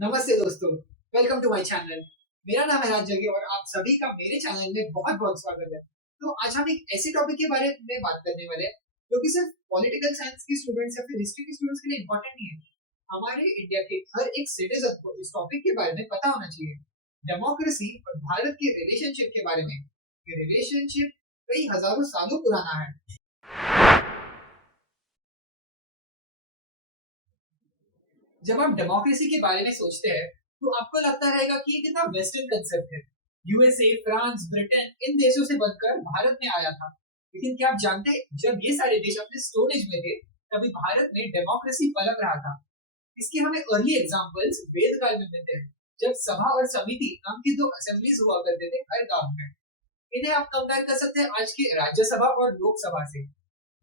नमस्ते दोस्तों, welcome to my channel. मेरा नाम है राज जगी और आप सभी का मेरे चैनल में बहुत-बहुत स्वागत है। तो आज हम एक ऐसे टॉपिक के बारे में बात करने वाले हैं जो कि सिर्फ पॉलिटिकल साइंस के स्टूडेंट्स या फिर हिस्ट्री के स्टूडेंट्स के लिए इम्पोर्टेंट नहीं है। हमारे इंडिया के हर एक सिटीजन को इस टॉपिक के बारे में पता होना चाहिए। डेमोक्रेसी और भारत के रिलेशनशिप के बारे में। ये रिलेशनशिप कई हजारों सालों पुराना है। जब आप डेमोक्रेसी के बारे में सोचते हैं तो आपको लगता रहेगा कि ये कितना वेस्टर्न कंसेप्ट है। यूएसए, फ्रांस, ब्रिटेन इन देशों से बनकर भारत में आया था। लेकिन क्या आप जानते हैं जब ये सारे देश अपने स्टोन एज में थे तभी भारत में डेमोक्रेसी पलक रहा था। इसके हमें अर्ली एग्जांपल्स वेद काल में मिलते हैं जब सभा और समिति नाम की दो असेंबलीज हुआ करते थे हर गांव में। इन्हें आप कंपेयर कर सकते हैं आज की राज्यसभा और लोकसभा से।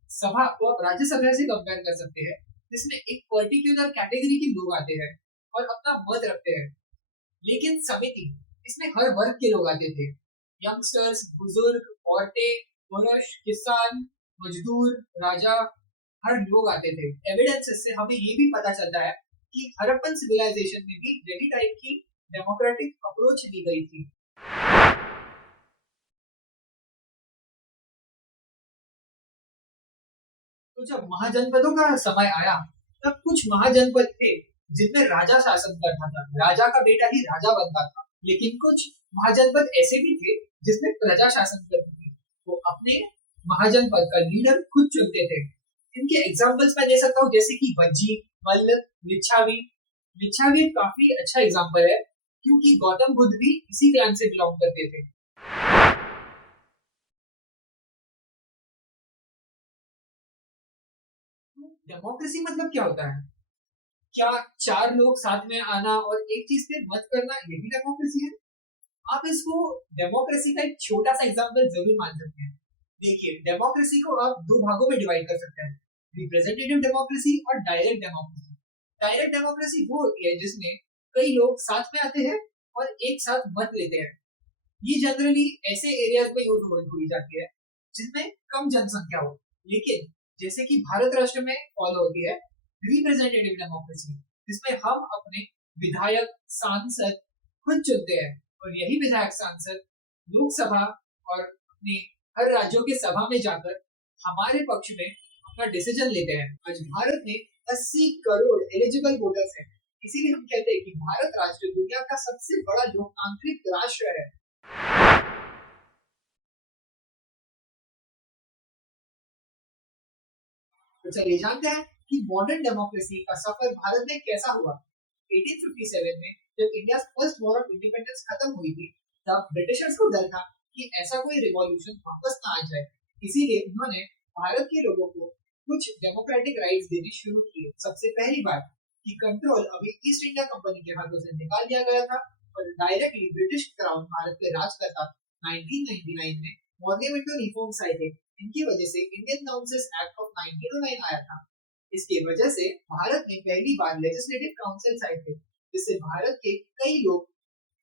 सभा को आप राज्यसभा से कंपेयर कर सकते हैं जिसमें एक पर्टिकुलर कैटेगरी के लोग आते हैं और अपना मत रखते हैं। लेकिन समिति इसमें हर वर्ग के लोग आते थे। यंगस्टर्स, बुजुर्ग, औरतें, पुरुष, किसान, मजदूर, राजा, हर लोग आते थे। एविडेंसेस से हमें ये भी पता चलता है कि हड़प्पन सिविलाइजेशन में भी यही टाइप की डेमोक्रेटिक अप्रोच दी गई थी। तो जब महाजनपदों का समय आया तब कुछ महाजनपद थे जिनमें राजा शासन करता था, राजा का बेटा ही राजा बनता था। लेकिन कुछ महाजनपद ऐसे भी थे जिसमें प्रजा शासन करती थी। वो अपने महाजनपद का लीडर खुद चुनते थे। इनके एग्जांपल्स मैं दे सकता हूँ जैसे कि वज्जी, मल्ल, लिच्छावी। लिच्छावी काफी अच्छा एग्जांपल है क्योंकि गौतम बुद्ध भी इसी क्लान से बिलोंग करते थे। डेमोक्रेसी मतलब क्या होता है? क्या चार लोग साथ में आना और एक चीज पे मत करना यही डेमोक्रेसी है? आप इसको डेमोक्रेसी का एक छोटा सा एग्जांपल जरूर मान सकते हैं। देखिए, डेमोक्रेसी को आप दो भागों में डिवाइड कर सकते हैं, रिप्रेजेंटेटिव डेमोक्रेसी और डायरेक्ट डेमोक्रेसी। डायरेक्ट डेमोक्रेसी वो होती है जिसमें कई लोग साथ में आते हैं और एक साथ मत लेते हैं। ये जनरली ऐसे एरियाज में यूज हुई जाती है जिनमें कम जनसंख्या हो। लेकिन जैसे कि भारत राष्ट्र में फॉलो होती है रिप्रेजेंटेटिव डेमोक्रेसी, जिसमें हम अपने विधायक, सांसद खुद चुनते हैं और यही विधायक, सांसद लोकसभा और अपने हर राज्यों के सभा में जाकर हमारे पक्ष में अपना डिसीजन लेते हैं। आज भारत में 80 करोड़ एलिजिबल वोटर्स हैं। इसीलिए हम कहते हैं कि भारत राष्ट्र दुनिया का सबसे बड़ा लोकतांत्रिक राष्ट्र है। तो चलिए जानते हैं कि मॉडर्न डेमोक्रेसी का सफर भारत में कैसा हुआ। 1857 में जब India first war of independence खत्म हुई थी तब ब्रिटिशर्स को डर था कि ऐसा कोई रिवॉल्यूशन वापस ना आ जाए। इसीलिए उन्होंने भारत के लोगों को कुछ डेमोक्रेटिक राइट्स देने शुरू किए। सबसे पहली बात कि कंट्रोल अभी ईस्ट इंडिया कंपनी के हाथों से निकाल दिया गया था और डायरेक्टली ब्रिटिश क्राउन भारत पे राज करता था। 1999 में मॉर्निमेंटल रिफॉर्म्स आए थे। इनकी वजह से इंडियन काउंसिल्स एक्ट ऑफ 1909 आया था। इसकी वजह से भारत में पहली बार लेजिस्लेटिव काउंसिल्स आए थे जिससे भारत के कई लोग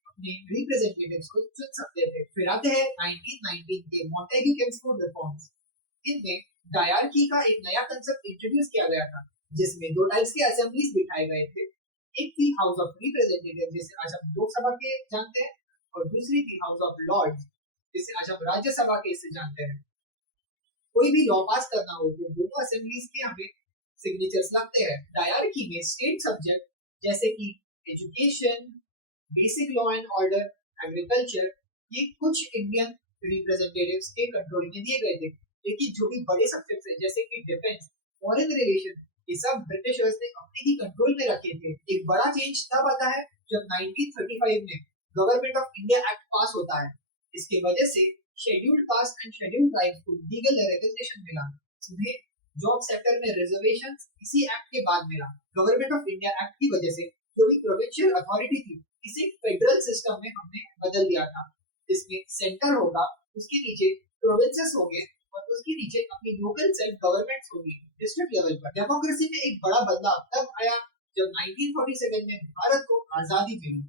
अपने रिप्रेजेंटेटिव्स को चुन सकते थे। फिर आते हैं 1919 के मॉन्टेग्यू किंग्सफोर्ड रिफॉर्म्स। इनमें डायरकी का एक नया कंसेप्ट इंट्रोड्यूस किया गया था जिसमें दो टाइप्स के असेंबलीज बिठाए गए थे। एक थी हाउस ऑफ रिप्रेजेंटेटिव जिसे आज हम लोकसभा के जानते हैं और दूसरी थी हाउस ऑफ लॉर्ड्स जिसे आज हम राज्यसभा के इससे जानते हैं। कोई भी लॉ पास करना हो तो दोनों असेंबलीज के हमें सिग्नेचर्स लगते हैं। डायरकी में स्टेट सब्जेक्ट जैसे कि education, basic law and order, agriculture, ये कुछ इंडियन रिप्रेजेंटेटिव्स के कंट्रोल में दिए गए थे। लेकिन जो भी बड़े सब्जेक्ट्स हैं जैसे कि डिफेंस, फॉरेन रिलेशन, ये सब ब्रिटिशर्स ने अपने ही कंट्रोल में रखे थे। एक बड़ा चेंज तब आता है जब 1935 में गवर्नमेंट ऑफ इंडिया एक्ट पास होता है। इसकी वजह से scheduled caste and scheduled tribes को लीगल रिकग्निशन मिला। उन्हें जॉब सेक्टर में रिजर्वेशन इसी एक्ट के बाद मिला। गवर्नमेंट ऑफ इंडिया एक्ट की वजह से जो भी प्रोविंशियल अथॉरिटी थी इसे फेडरल सिस्टम में हमने बदल दिया था। इसमें सेंटर होगा, उसके नीचे प्रोविंसेस होंगे और उसके नीचे अपनी लोकल सेल्फ गवर्नमेंट्स होंगी डिस्ट्रिक्ट लेवल पर। डेमोक्रेसी में एक बड़ा बदलाव तब आया जब 1947 में भारत को आजादी मिली।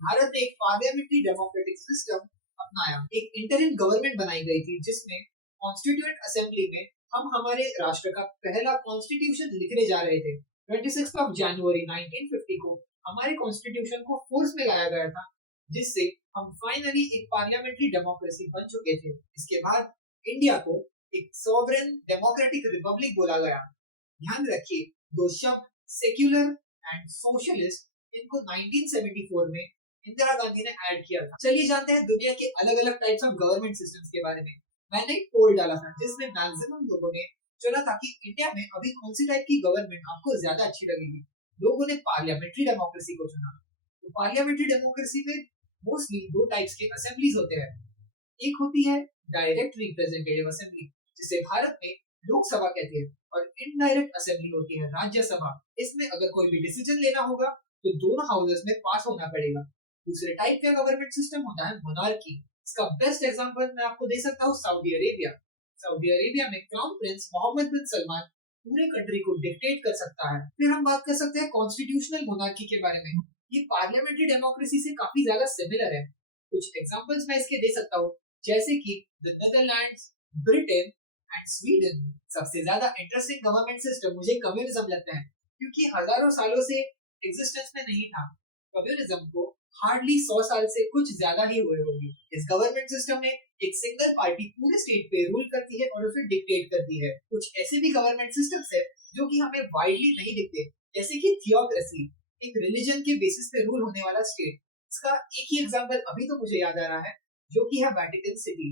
भारत ने एक पार्लियामेंट्री डेमोक्रेटिक सिस्टम अपनाया। एक इंटरिम गवर्नमेंट बनाई गई थी जिसमें कॉन्स्टिट्यूएंट असेंबली में हम हमारे राष्ट्र का पहला कॉन्स्टिट्यूशन लिखने जा रहे थे। 26 ऑफ जनवरी 1950 को हमारे कॉन्स्टिट्यूशन को फोर्स में लाया गया था, जिससे हम फाइनली एक पार्लियामेंट्री डेमोक्रेसी बन चुके थे। इसके बाद इंडिया को एक सॉवरेन डेमोक्रेटिक रिपब्लिक बोला गया। ध्यान रखिए, दो शब्द सेक्युलर एंड सोशलिस्ट, इनको 1974 में इंदिरा गांधी ने ऐड किया था। चलिए जानते हैं दुनिया के अलग अलग टाइप्स ऑफ गवर्नमेंट सिस्टम्स के बारे में। मैंने एक पोल डाला था जिसमें मैक्सिमम लोगों ने चुना था कि इंडिया में अभी कौन सी टाइप की गवर्नमेंट आपको ज्यादा अच्छी लगेगी। लोगों ने पार्लियामेंट्री डेमोक्रेसी को चुना। तो पार्लियामेंट्री डेमोक्रेसी में मोस्टली दो टाइप्स के असेंबलीज होते हैं। एक होती है डायरेक्ट रिप्रेजेंटेटिव असेंबली, जिसे भारत में लोकसभा कहते हैं, और इनडायरेक्ट असेंबली होती है राज्यसभा। इसमें अगर कोई भी डिसीजन लेना होगा तो दोनों हाउसेस में पास होना पड़ेगा। दूसरे टाइप का गवर्नमेंट सिस्टम होता है मोनार्की। इसका बेस्ट एग्जांपल मैं आपको दे सकता हूँ सऊदी अरेबिया। सऊदी अरेबिया में क्राउन प्रिंस मोहम्मद बिन सलमान पूरे कंट्री को डिक्टेट कर सकता है। फिर हम बात कर सकते हैं कॉन्स्टिट्यूशनल मोनार्की के बारे में। ये पार्लियामेंट्री डेमोक्रेसी से काफी ज्यादा सिमिलर है। कुछ एग्जांपल्स मैं इसके दे सकता हूँ, जैसे कि the Netherlands, Britain and Sweden. सबसे ज्यादा इंटरेस्टिंग गवर्नमेंट सिस्टम मुझे कम्युनिज्म लगता है, क्योंकि हजारों सालों से एग्जिस्टेंस में नहीं था। कम्युनिज्म को हार्डली 100 साल से कुछ ज्यादा ही हुए होंगे। इस गवर्नमेंट सिस्टम में एक सिंगल पार्टी पूरे स्टेट पे रूल करती है और उसे डिक्टेट करती है। कुछ ऐसे भी गवर्नमेंट सिस्टम्स है जो कि हमें वाइडली नहीं दिखते, जैसे कि थियोक्रेसी, एक रिलीजन के बेसिस पे रूल होने वाला स्टेट। इसका एक ही एग्जांपल अभी तो मुझे याद आ रहा है, जो कि है वेटिकन सिटी।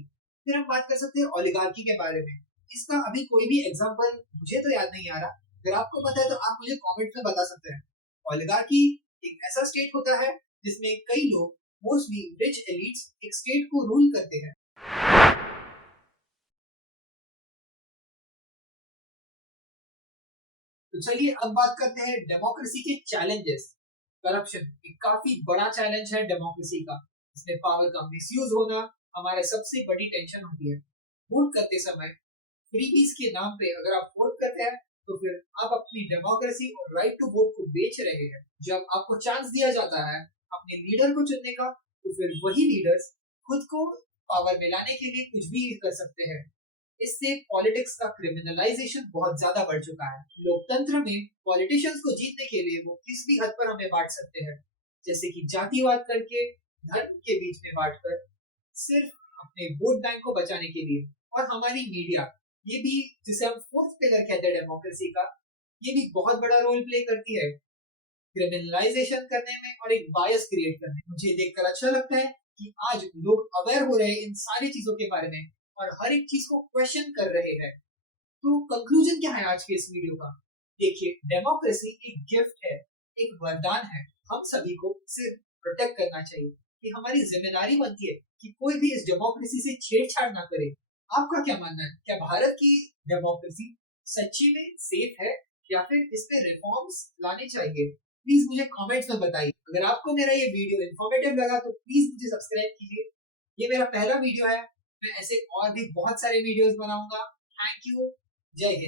फिर हम बात कर सकते हैं ओलिगार्की के बारे में। इसका अभी कोई भी एग्जांपल मुझे तो याद नहीं आ रहा। अगर आपको पता है तो आप मुझे कमेंट में बता सकते हैं। ओलिगार्की एक ऐसा स्टेट होता है जिसमें कई लोग, मोस्टली रिच एलिट्स, एक स्टेट को रूल करते हैं। तो चलिए अब बात करते हैं डेमोक्रेसी के चैलेंजेस। करप्शन एक काफी बड़ा चैलेंज है डेमोक्रेसी का। इसमें पावर का मिसयूज होना हमारे सबसे बड़ी टेंशन होती है। वोट करते समय फ्रीबीज के नाम पे अगर आप वोट करते हैं तो फिर आप अपनी डेमोक्रेसी और राइट टू वोट को बेच रहे हैं। जब आपको चांस दिया जाता है अपने लीडर को चुनने का, तो फिर वही लीडर्स खुद को पावर में लाने के लिए कुछ भी कर सकते हैं। इससे पॉलिटिक्स का क्रिमिनलाइजेशन बहुत ज्यादा बढ़ चुका है। लोकतंत्र में पॉलिटिशियंस को जीतने के लिए वो किस भी हद पर हमें बांट सकते हैं, जैसे कि जातिवाद करके, धर्म के बीच में बांटकर, सिर्फ अपने वोट बैंक को बचाने के लिए। और हमारी मीडिया, ये भी, जिसे हम फोर्थ पिलर कहते हैं डेमोक्रेसी का, ये भी बहुत बड़ा रोल प्ले करती है क्रिमिनलाइजेशन करने में और एक बायस क्रिएट करने में। मुझे देखकर अच्छा लगता है कि आज लोग अवेयर हो रहे हैं इन सारी चीजों के बारे में और हर एक चीज को क्वेश्चन कर रहे हैं। तो कंक्लूजन क्या है आज के इस वीडियो का? देखिए, डेमोक्रेसी एक गिफ्ट है, एक वरदान है। हम सभी को सिर्फ प्रोटेक्ट करना चाहिए। कि हमारी जिम्मेदारी बनती है कि कोई भी इस डेमोक्रेसी से छेड़छाड़ ना करे। आपका क्या मानना है? क्या भारत की डेमोक्रेसी सच्ची में सेफ है या फिर इसमें रिफॉर्म्स लाने चाहिए? प्लीज मुझे कमेंट्स में बताइए। अगर आपको मेरा ये वीडियो इन्फॉर्मेटिव लगा तो प्लीज मुझे सब्सक्राइब कीजिए। ये मेरा पहला वीडियो है। मैं ऐसे और भी बहुत सारे वीडियोस बनाऊंगा। Thank you. जय हिंद।